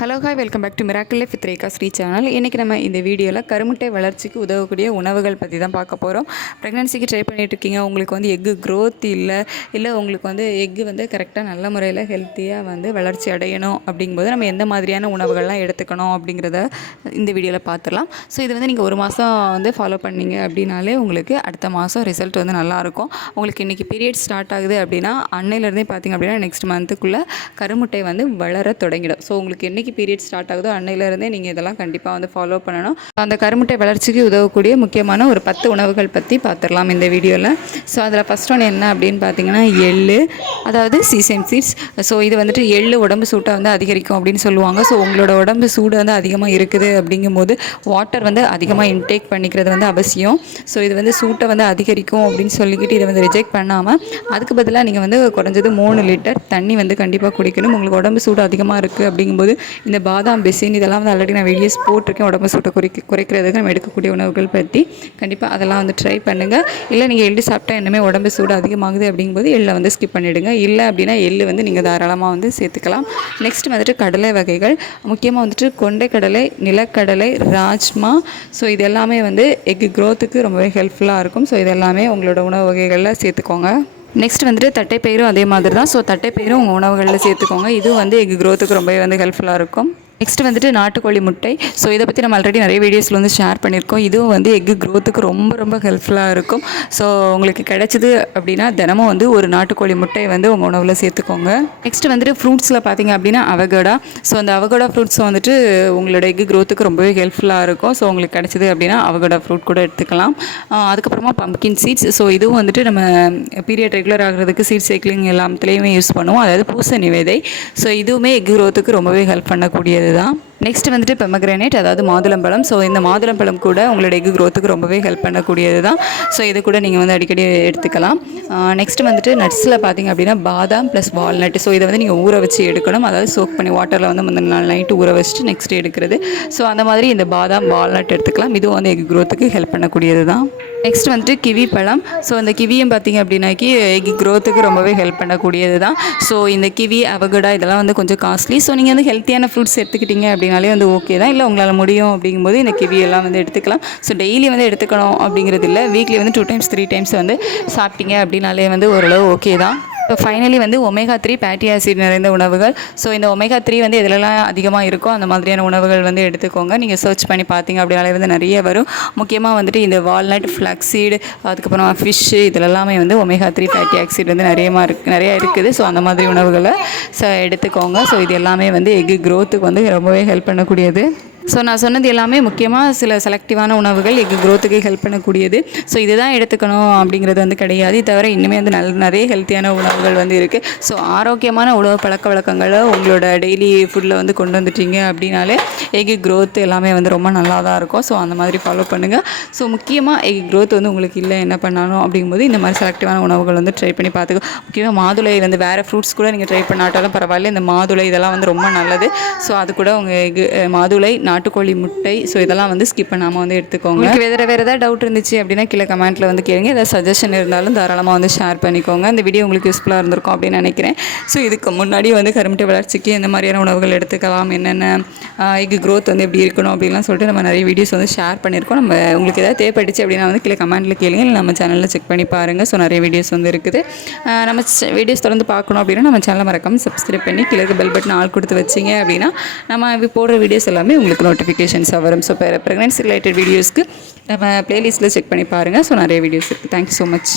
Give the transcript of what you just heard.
Hello hi welcome back to miracle life with Rekha Sri channel. இன்றைக்கி நம்ம இந்த வீடியோவில் கருமுட்டை வளர்ச்சிக்கு உதவக்கூடிய உணவுகள் பற்றி தான் பார்க்க போகிறோம். ப்ரெக்னன்சிக்கு ட்ரை பண்ணிகிட்ருக்கீங்க, உங்களுக்கு வந்து எக்கு க்ரோத் இல்லை உங்களுக்கு வந்து எக்கு வந்து கரெக்டாக நல்ல முறையில் ஹெல்த்தியாக வந்து வளர்ச்சி அடையணும் அப்படிங்கும்போது நம்ம எந்த மாதிரியான உணவுகள்லாம் எடுத்துக்கணும் அப்படிங்கிறத இந்த வீடியோவில் பார்த்துடலாம். ஸோ இது வந்து நீங்கள் ஒரு மாதம் வந்து ஃபாலோ பண்ணிங்க அப்படின்னாலே உங்களுக்கு அடுத்த மாதம் ரிசல்ட் வந்து நல்லாயிருக்கும். உங்களுக்கு இன்றைக்கி பீரியட் ஸ்டார்ட் ஆகுது அப்படின்னா அன்னையிலேருந்தே பார்த்திங்க அப்படின்னா நெக்ஸ்ட் மந்த்துக்குள்ளே கருமுட்டை வந்து வளர தொடங்கிடும். ஸோ உங்களுக்கு என்றைக்கு பீரியட் ஸ்டார்ட் ஆகுதோ அன்னையிலேருந்தே நீங்கள் இதெல்லாம் கண்டிப்பாக வந்து ஃபாலோ பண்ணணும். அந்த கருமுட்டை வளர்ச்சிக்கு உதவக்கூடிய முக்கியமான ஒரு 10 உணவுகள் பற்றி பார்த்துடலாம் இந்த வீடியோவில். ஸோ அதில் ஃபஸ்ட் ஒன்று என்ன அப்படின்னு பார்த்தீங்கன்னா எள்ளு, அதாவது சீசம் சீட்ஸ். ஸோ இது வந்துட்டு எள்ளு உடம்பு சூட்டை வந்து அதிகரிக்கும் அப்படின்னு சொல்லுவாங்க. ஸோ உங்களோட உடம்பு சூடு வந்து அதிகமாக இருக்குது அப்படிங்கும்போது வாட்டர் வந்து அதிகமாக இன்டேக் பண்ணிக்கிறது வந்து அவசியம். ஸோ இது வந்து சூட்டை வந்து அதிகரிக்கும் அப்படின்னு சொல்லிக்கிட்டு இதை வந்து ரிஜெக்ட் பண்ணாமல் அதுக்கு பதிலாக நீங்கள் வந்து குறைஞ்சது 3 லிட்டர் தண்ணி வந்து கண்டிப்பாக குடிக்கணும். உங்களுக்கு உடம்பு சூடு அதிகமாக இருக்குது அப்படிங்கும்போது இந்த பாதாம் பிசின் இதெல்லாம் வந்து ஆல்ரெடி நான் வீடியோஸ் போட்டிருக்கேன். உடம்பு சூட்டை குறைக்கிறதுக்கு நம்ம எடுக்கக்கூடிய உணவுகள் பற்றி கண்டிப்பாக அதெல்லாம் வந்து ட்ரை பண்ணுங்கள். இல்லை நீங்கள் எள்ளு சாப்பிட்டா இன்னுமே உடம்பு சூடு அதிகமாகுது அப்படிங்கும்போது எள்ளை வந்து ஸ்கிப் பண்ணிவிடுங்க. இல்லை அப்படின்னா எள்ளு வந்து நீங்கள் தாராளமாக வந்து சேர்த்துக்கலாம். நெக்ஸ்ட் வந்துட்டு கடலை வகைகள், முக்கியமாக வந்துட்டு கொண்டைக்கடலை, நிலக்கடலை, ராஜ்மா. ஸோ இது எல்லாமே வந்து எக்கு க்ரோத்துக்கு ரொம்பவே ஹெல்ப்ஃபுல்லாக இருக்கும். ஸோ இது எல்லாமே உங்களோட உணவு வகைகளில் சேர்த்துக்கோங்க. நெக்ஸ்ட் வந்துட்டு தட்டைப்பயிரும் அதே மாதிரி தான். ஸோ தட்டைப்பயிரும் உங்கள் உணவுகளில் சேர்த்துக்கோங்க. இதுவும் வந்து எக் க்ரோத்துக்கு ரொம்பவே வந்து ஹெல்ப்ஃபுல்லாக இருக்கும். நெக்ஸ்ட் வந்துட்டு நாட்டுக்கோழி முட்டை. ஸோ இதை பற்றி நம்ம ஆல்ரெடி நிறைய வீடியோஸில் வந்து ஷேர் பண்ணியிருக்கோம். இதுவும் வந்து எக்கு க்ரோத்துக்கு ரொம்ப ரொம்ப ஹெல்ப்ஃபுல்லாக இருக்கும். ஸோ உங்களுக்கு கிடைச்சிது அப்படின்னா தினமும் வந்து ஒரு நாட்டுக்கோழி முட்டை வந்து உங்கள் உணவில் சேர்த்துக்கோங்க. நெக்ஸ்ட் வந்துட்டு ஃப்ரூட்ஸில் பார்த்தீங்க அப்படின்னா அவகோடா. ஸோ அந்த அவகோடா ஃப்ரூட்ஸ் வந்துட்டு உங்களோட எக்கு க்ரோத்துக்கு ரொம்பவே ஹெல்ப்ஃபுல்லாக இருக்கும். ஸோ உங்களுக்கு கிடைச்சிது அப்படின்னா அவகோடா ஃப்ரூட் கூட எடுத்துக்கலாம். அதுக்கப்புறமா பம்ப்கின் சீட்ஸ். ஸோ இதுவும் வந்துட்டு நம்ம பீரியட் ரெகுலர் ஆகிறதுக்கு சீட் சைக்கிளிங் எல்லாத்துலேயுமே யூஸ் பண்ணுவோம். அதாவது பூசணி விதை. ஸோ இதுவுமே எக்கு க்ரோத்துக்கு ரொம்பவே ஹெல்ப் பண்ணக்கூடியது தான். நெக்ஸ்ட் வந்துட்டு பெமக்ரேனேட், அதாவது மாதுளம்பழம். ஸோ இந்த மாதுளம்பழம் கூட உங்களோட எக்கு க்ரோத்துக்கு ரொம்பவே ஹெல்ப் பண்ணக்கூடியது தான். ஸோ இது கூட நீங்கள் வந்து அடிக்கடி எடுத்துக்கலாம். நெக்ஸ்ட் வந்துட்டு நட்ஸில் பார்த்திங்க அப்படின்னா பாதாம் ப்ளஸ் வால்நட். ஸோ இதை வந்து நீங்கள் ஊற வச்சு எடுக்கணும். அதாவது சோக் பண்ணி வாட்டரில் வந்து முந்தின நாள் நைட்டு ஊற வச்சுட்டு நெக்ஸ்ட் எடுக்கிறது. ஸோ அந்த மாதிரி இந்த பாதாம் வால்நட் எடுத்துக்கலாம். இதுவும் வந்து எக்கு க்ரோத்துக்கு ஹெல்ப் பண்ணக்கூடியது தான். நெக்ஸ்ட் வந்துட்டு கிவி பழம். ஸோ அந்த கிவியும் பார்த்திங்க அப்படின்னாக்கி எக்கு க்ரோத்துக்கு ரொம்பவே ஹெல்ப் பண்ணக்கூடியது தான். ஸோ இந்த கிவி அவகோடா இதெல்லாம் வந்து கொஞ்சம் காஸ்ட்லி. ஸோ நீங்கள் வந்து ஹெல்த்தியான ஃப்ரூட்ஸ் எடுத்துக்கிட்டீங்க அப்படின்னாலே வந்து ஓகே தான். இல்லை உங்களால் முடியும் அப்படிங்கும்போது இந்த கிவி எல்லாம் வந்து எடுத்துக்கலாம். ஸோ டெய்லி வந்து எடுத்துக்கணும் அப்படிங்கிறது இல்லை. வீக்லி வந்து 2 டைம்ஸ் 3 டைம்ஸ் வந்து சாப்பிட்டீங்க அப்படின்னாலே வந்து ஓரளவு ஓகே தான். ஸோ ஃபைனலி வந்து ஒமேகா 3 ஃபேட்டி ஆசிட் நிறைந்த உணவுகள். ஸோ இந்த ஒமேகா 3 வந்து எதுலலாம் அதிகமாக இருக்கோ அந்த மாதிரியான உணவுகள் வந்து எடுத்துக்கோங்க. நீங்கள் சர்ச் பண்ணி பார்த்தீங்க அப்படின்னாலே வந்து நிறைய வரும். முக்கியமாக வந்துட்டு இந்த வால்நட், ஃப்ளாக்ஸீடு, அதுக்கப்புறம் ஃபிஷ்ஷு இதிலெல்லாமே வந்து ஒமேகா 3 ஃபேட்டி ஆசிட் வந்து நிறையா இருக்குது. ஸோ அந்த மாதிரி உணவுகளை எடுத்துக்கோங்க. ஸோ இது எல்லாமே வந்து எக்கு க்ரோத்துக்கு வந்து ரொம்பவே ஹெல்ப் பண்ணக்கூடியது. ஸோ நான் சொன்னது எல்லாமே முக்கியமாக சில செலக்டிவான உணவுகள் எக்கு க்ரோத்துக்கு ஹெல்ப் பண்ணக்கூடியது. ஸோ இதுதான் எடுத்துக்கணும் அப்படிங்கிறது வந்து கிடையாது. இது தவிர இன்னுமே வந்து நிறைய ஹெல்த்தியான உணவுகள் வந்து இருக்குது. ஸோ ஆரோக்கியமான உணவு பழக்க வழக்கங்களை உங்களோட டெய்லி ஃபுட்டில் வந்து கொண்டு வந்துட்டீங்க அப்படின்னாலே எக்கு க்ரோத் எல்லாமே வந்து ரொம்ப நல்லா தான் இருக்கும். ஸோ அந்த மாதிரி ஃபாலோ பண்ணுங்கள். ஸோ முக்கியமாக எக்கு க்ரோத் வந்து உங்களுக்கு இல்லை என்ன பண்ணணும் அப்படிங்கும்போது இந்த மாதிரி செலக்டிவான உணவுகள் வந்து ட்ரை பண்ணி பார்த்துக்கோ. முக்கியமாக மாதுளை வந்து வேறு ஃப்ரூட்ஸ் கூட நீங்கள் ட்ரை பண்ணாட்டாலும் பரவாயில்ல. இந்த மாதுளை இதெல்லாம் வந்து ரொம்ப நல்லது. ஸோ அது கூட உங்கள் எக்கு மாதுளை, நாட்டுக்கோழி முட்டை, ஸோ இதெல்லாம் வந்து ஸ்கிப் பண்ணாமல் வந்து எடுத்துக்கோங்க. உங்களுக்கு வேறு ஏதாவது டவுட் இருந்துச்சு அப்படின்னா கீழே கமெண்ட்டில் வந்து கேளுங்க. ஏதாவது சஜஷன் இருந்தாலும் தாராளமாக வந்து ஷேர் பண்ணிக்கோங்க. இந்த வீடியோ உங்களுக்கு யூஸ்ஃபுல்லாக இருந்திருக்கும் அப்படின்னு நினைக்கிறேன். ஸோ இதுக்கு முன்னாடி வந்து கருமுட்டை வளர்ச்சிக்கு எந்த மாதிரியான உணவுகள் எடுத்துக்கலாம், என்னென்ன எக்கு க்ரோத் வந்து எப்படி இருக்கணும் அப்படின்லாம் சொல்லிட்டு நம்ம நிறைய வீடியோஸ் வந்து ஷேர் பண்ணியிருக்கோம். நம்ம உங்களுக்கு ஏதாவது தேவைப்பட்டுச்சு அப்படின்னா வந்து கீழே கமெண்ட்டில் கேளுங்க. இல்லை நம்ம சேனலில் செக் பண்ணி பாருங்கள். ஸோ நிறைய வீடியோஸ் வந்து இருக்குது. நம்ம வீடியோஸ் தொடர்ந்து பார்க்கணும் அப்படின்னா நம்ம சேனலை மறக்காமல் சப்ஸ்கிரைப் பண்ணி கீழே பெல் பட்டன் ஆல் கொடுத்து வச்சிங்க அப்படின்னா நம்ம போடுற வீடியோஸ் எல்லாமே உங்களுக்கு நோட்டிஃபிகேஷன்ஸாக வரும். ஸோ ப்ரெக்னன்சி ரிலேட்டட் வீடியோஸ்க்கு நம்ம ப்ளேலிஸ்ட்டில் செக் பண்ணி பாருங்கள். ஸோ நிறைய வீடியோஸ் இருக்குது. Thank you so much.